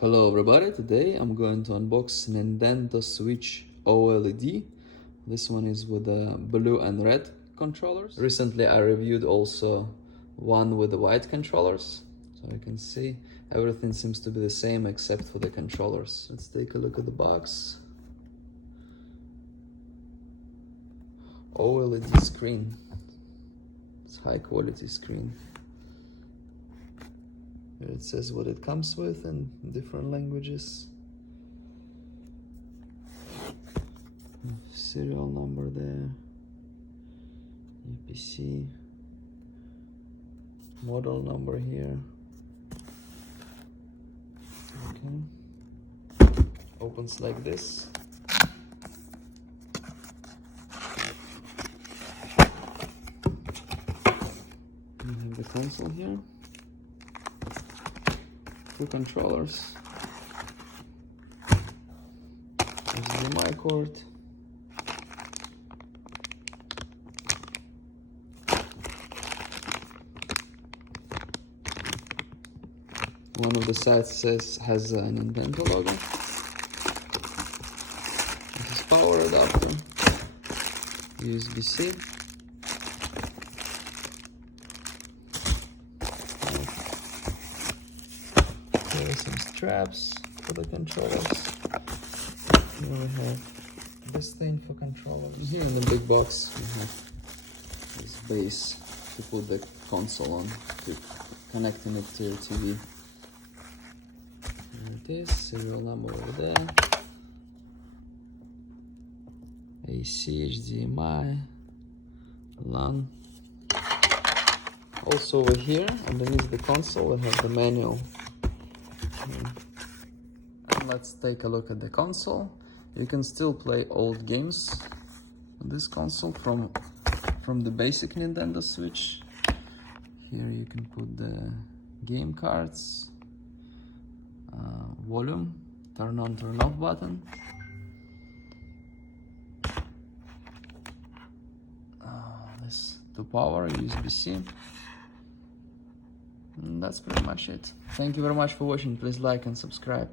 Hello everybody, today I'm going to unbox Nintendo Switch OLED. This one is with the blue and red controllers. Recently I reviewed also one with the white controllers. So you can see everything seems to be the same except for the controllers. Let's take a look at the box. OLED screen. It's high quality screen. Here it says what it comes with in different languages. Serial number there. EPC. Model number here. Okay. Opens like this. We have the console here. Two controllers, HDMI cord, one of the sides has a Nintendo logo. This is power adapter, USB-C. Here are some straps for the controllers. Here we have this thing for controllers. Here in the big box we have this base to put the console on, to connecting it to your TV. There it is, serial number over there. AC, HDMI, LAN. Also over here, underneath the console, we have the manual. And let's take a look at the console. You can still play old games on this console from the basic Nintendo Switch. Here you can put the game cards, volume, turn on, turn off button. This to power, USB-C. And that's pretty much it. Thank you very much for watching. Please like and subscribe.